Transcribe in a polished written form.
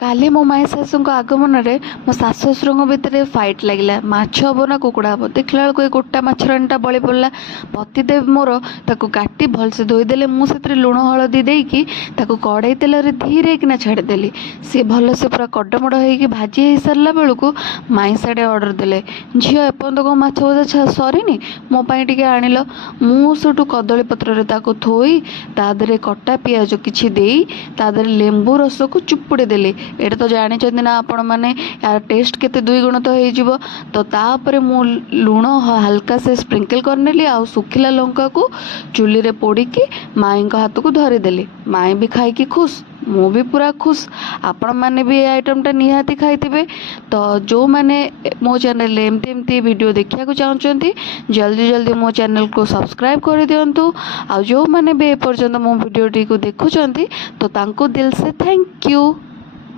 काली मो माई शाशु आगमन में मो शाशु शशुर भितर फाइट लगे माछ हम ना कुकुड़ा हम देखला बेलू गोटा माछराणीटा बड़ी पड़ा पतिदेव मोर ताकू काटी भलसे धोईदे मुझे लुण हलदी देकी कड़ाई तेल धीरे किना छाड़देली सी भलसे पूरा कड़मड़ हो भाजी हो सारा बेलू माई साढ़े ऑर्डर देले झील एपर्त कौन माछ भजा सरीनी मो टे आणिल मुझू कदली पत्र थोई तादे कटा पियाज किसी तादे लेंबू रस को चुपुड़ी देली एटा तो जानते ना आपण मैंने यार टेस्ट केते 2 गुण तो हो तो तापर मु लुण हल्का से स्प्रिंकल करनेली आ सुखिला लंका को चुली रे पोड़ी माई हाथ को धरीदेली माई भी खाई खुश मु भी पूरा खुश आपण मैंने भी आइटमटा निहाती खाई तो जो मैंने मो चैनल एमती वीडियो देखा चाहते जल्दी जल्दी मो चैनल को सब्सक्राइब कर दिंतु आ जो मैंने भी एपर्यंत मो वीडियो टी को देखुं तो तांको दिल से थैंक यू।